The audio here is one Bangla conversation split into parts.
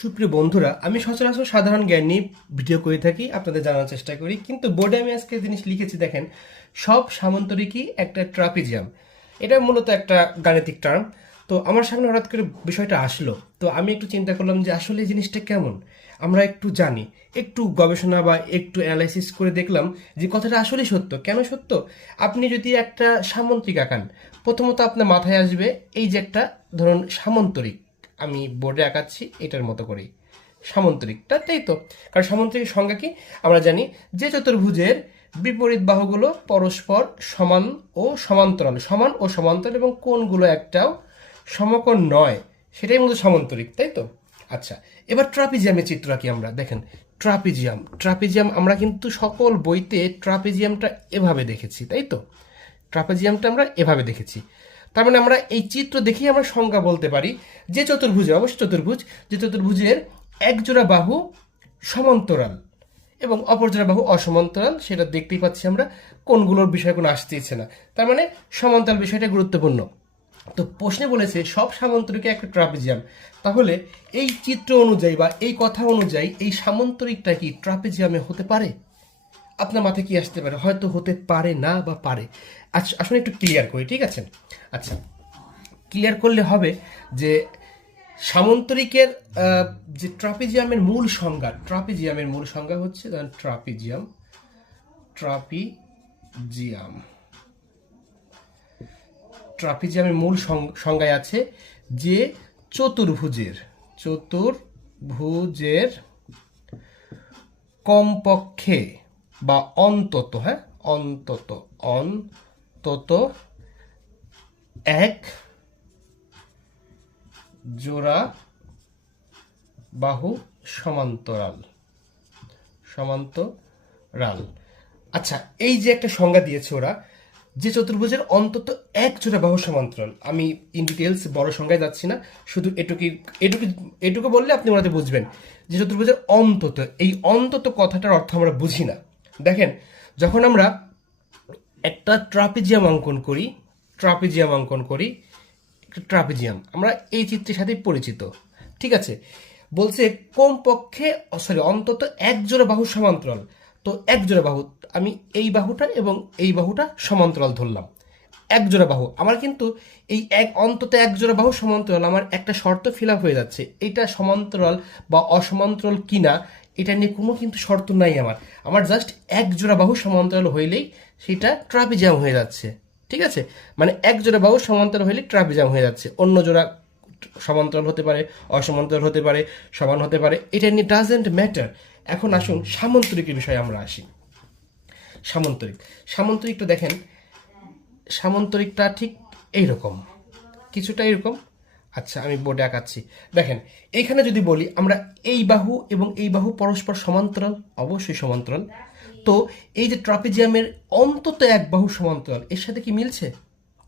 সুপ্রিয় বন্ধুরা, আমি সচরাচর সাধারণ জ্ঞান নিয়ে ভিডিও করে থাকি, আপনাদের জানার চেষ্টা করি। কিন্তু বোর্ডে আমি আজকে জিনিস লিখেছি, দেখেন, সব সামান্তরিকই একটা ট্রাপিজিয়াম। এটা মূলত একটা গাণিতিক টার্ম। তো আমার সামনে হঠাৎ করে বিষয়টা আসলো, তো আমি একটু চিন্তা করলাম যে আসলে এই জিনিসটা কেমন, আমরা একটু জানি, একটু গবেষণা বা একটু অ্যানালাইসিস করে দেখলাম যে কথাটা আসলে সত্য। কেন সত্য? আপনি যদি একটা সামন্তিক আঁকান, প্রথমত আপনার মাথায় আসবে এই যে একটা, ধরুন, সামন্তরিক। আমি বোর্ডে আঁকাচ্ছি এটার মতো করেই সামন্তরিকটা, তাই তো? কারণ সামন্তরিকের সংজ্ঞা কি আমরা জানি, যে চতুর্ভুজের বিপরীত বাহুগুলো পরস্পর সমান ও সমান্তরাল, সমান ও সমান্তরাল, এবং কোণগুলো একটাও সমকোণ নয়, সেটাই মূলত সামন্তরিক, তাই তো? আচ্ছা, এবার ট্রাপিজিয়ামের চিত্র আঁকি আমরা। দেখেন, ট্রাপিজিয়াম ট্রাপিজিয়াম আমরা কিন্তু সকল বইতে ট্রাপিজিয়ামটা এভাবে দেখেছি, তাই তো? ট্রাপিজিয়ামটা আমরা এভাবে দেখেছি। তার মানে আমরা এই চিত্র দেখেই আমরা সংজ্ঞা বলতে পারি যে চতুর্ভুজে, অবশ্য চতুর্ভুজ, যে চতুর্ভুজের এক জোড়া বাহু সমান্তরাল এবং অপর জোড়া বাহু অসমান্তরাল, সেটা দেখতেই পাচ্ছি আমরা। কোনগুলোর বিষয় কোনো আসতেইছে না, তার মানে সমান্তরাল বিষয়টা গুরুত্বপূর্ণ। তো প্রশ্নে বলেছে সব সামান্তরিকে একটা ট্রাপিজিয়াম। তাহলে এই চিত্র অনুযায়ী বা এই কথা অনুযায়ী এই সামান্তরিকটা কি ট্রাপিজিয়ামে হতে পারে? আপনার মাথায় কি আসতে পারে? হয়তো হতে পারে না বা পারে। আচ্ছা, আসলে একটু ক্লিয়ার করি, ঠিক আছে? আচ্ছা, ক্লিয়ার করলে হবে যে সামন্তরিকের যে ট্রাপিজিয়ামের মূল সংজ্ঞা, ট্রাপিজিয়ামের মূল সংজ্ঞা হচ্ছে, ধরেন, ট্রাপিজিয়াম ট্রাপিজিয়াম ট্রাপিজিয়ামের মূল সংজ্ঞায় আছে যে চতুর্ভুজের কমপক্ষে বা অন্তত, হ্যাঁ, অন্তত এক জোড়া বাহু সমান্তরাল। আচ্ছা, এই যে একটা সংজ্ঞা দিয়েছে ওরা, যে চতুর্ভুজের অন্তত এক জোড়া বাহু সমান্তরাল, আমি ইন ডিটেলস বড় সংজ্ঞায় যাচ্ছি না, শুধু এটুকু বললে আপনি ওনাতে বুঝবেন যে চতুর্ভুজের অন্তত, এই অন্তত কথাটার অর্থ আমরা বুঝি না। দেখেন, যখন আমরা একটা ট্রাপিজিয়াম আমরা এই চিত্রের সাথে পরিচিত, ঠিক আছে? বলছে কমপক্ষে, অন্তত এক জোড়া বাহু সমান্তরাল। তো এক জোড়া বাহু, আমি এই বাহুটা এবং এই বাহুটা সমান্তরাল ধরলাম, এক জোড়া বাহু আমার, কিন্তু এই অন্তত এক জোড়া বাহু সমান্তরাল, আমার একটা শর্ত ফিল আপ হয়ে যাচ্ছে। এটা সমান্তরাল বা অসমান্তরাল কিনা এটা নিয়ে কোনো কিন্তু শর্ত নাই আমার। আমার জাস্ট এক জোড়া বাহু সমান্তরাল হইলেই সেটা ট্রাপিজিয়াম হয়ে যাচ্ছে, ঠিক আছে? মানে এক জোড়া বাহু সমান্তরাল হইলে ট্রাপিজিয়াম হয়ে যাচ্ছে। অন্য জোড়া সমান্তরাল হতে পারে, অসমান্তরাল হতে পারে, সমান হতে পারে, এটা নিয়ে ডাজেন্ট ম্যাটার। এখন আসুন সামন্তরিকের বিষয়ে আমরা আসি। সামন্তরিকটা দেখেন, সামন্তরিকটা ঠিক এইরকম, কিছুটা এরকম। আচ্ছা, আমি বোর্ডে আঁকাচ্ছি। দেখেন, এইখানে যদি বলি আমরা এই বাহু এবং এই বাহু পরস্পর সমান্তরাল, অবশ্যই সমান্তরাল। তো এই যে ট্রাপিজিয়ামের অন্তত এক বাহু সমান্তরাল, এর সাথে কি মিলছে?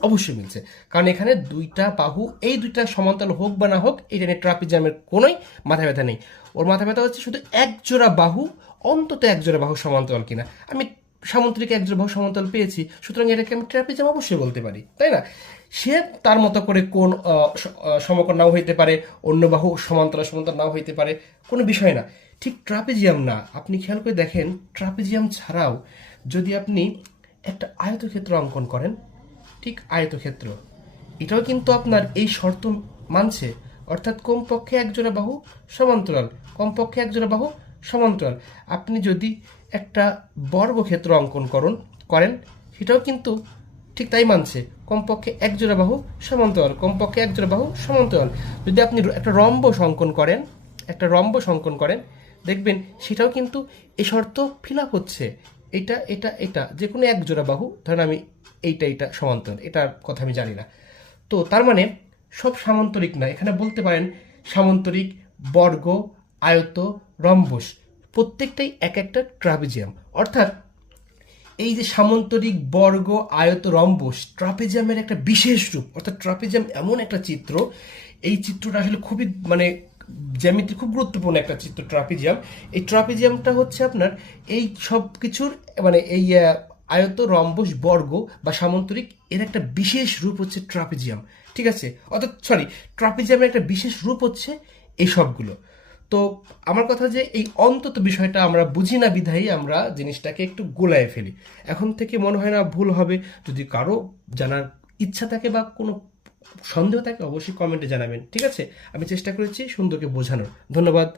অবশ্যই মিলছে, কারণ এখানে দুইটা বাহু, এই দুইটা সমান্তরাল হোক বা না হোক, এটা নিয়ে ট্রাপিজিয়ামের কোনোই মাথা ব্যথা নেই। ওর মাথা ব্যথা হচ্ছে শুধু এক জোড়া বাহু, অন্তত এক জোড়া বাহু সমান্তরাল কিনা। আমি সামুদ্রিক এক জোড়া বাহু সমান্তরাল পেয়েছি, সুতরাং এটাকে আমি ট্রাপিজিয়াম অবশ্যই বলতে পারি, তাই না? সে তার মতো করে কোন সমকোণ নাও হইতে পারে, অন্য বাহু সমান্তরাল নাও হইতে পারে, কোনো বিষয় না। ঠিক ট্রাপিজিয়াম না, আপনি খেয়াল করে দেখেন, ট্রাপিজিয়াম ছাড়াও যদি আপনি একটা আয়তক্ষেত্র অঙ্কন করেন, ঠিক আয়তক্ষেত্র, এটাও কিন্তু আপনার এই শর্ত মানছে, অর্থাৎ কমপক্ষে এক জোড়া বাহু সমান্তরাল, কমপক্ষে এক জোড়া বাহু সমান্তরাল। আপনি যদি একটা বর্গক্ষেত্র অঙ্কন করেন, সেটাও কিন্তু ঠিক তাই মানছে, কমপক্ষে এক জোড়া বাহু সমান্তরাল, কমপক্ষে এক জোড়া বাহু সমান্তরাল। যদি আপনি একটা রম্বস অঙ্কন করেন, দেখবেন সেটাও কিন্তু এই শর্ত ফিল আপ হচ্ছে। এটা যে কোনো এক জোড়া বাহু, ধরেন আমি এইটা সমান্তরাল, এটার কথা আমি জানি না। তো তার মানে সব সামান্তরিক না। এখানে বলতে পারেন সামান্তরিক, বর্গ, আয়ত, রম্বস, প্রত্যেকটাই এক একটা ট্রাপিজিয়াম। অর্থাৎ এই যে সামান্তরিক, বর্গ, আয়ত, রম্বস ট্রাপিজিয়ামের একটা বিশেষ রূপ। অর্থাৎ ট্রাপিজিয়াম এমন একটা চিত্র, এই চিত্রটা আসলে খুবই, মানে, জ্যামিতি খুব গুরুত্বপূর্ণ একটা চিত্র ট্রাপিজিয়াম। এই ট্রাপিজিয়ামটা হচ্ছে আপনার এই সব কিছুর, মানে এই আয়ত, রম্বস, বর্গ বা সামান্তরিক, এর একটা বিশেষ রূপ হচ্ছে ট্রাপিজিয়াম, ঠিক আছে? অর্থাৎ ট্রাপিজিয়ামের একটা বিশেষ রূপ হচ্ছে এই সবগুলো। তো আমার কথা যে এই অন্তত বিষয়টা আমরা বুঝি না বিধায়ী আমরা জিনিসটাকে একটু গোলায় ফেলি। এখন থেকে মনে হয় না ভুল হবে। যদি কারো জানার ইচ্ছা থাকে বা কোনো সন্দেহ থাকে অবশ্যই কমেন্টে জানাবেন, ঠিক আছে? আমি চেষ্টা করেছি সুন্দরকে বোঝানোর। ধন্যবাদ।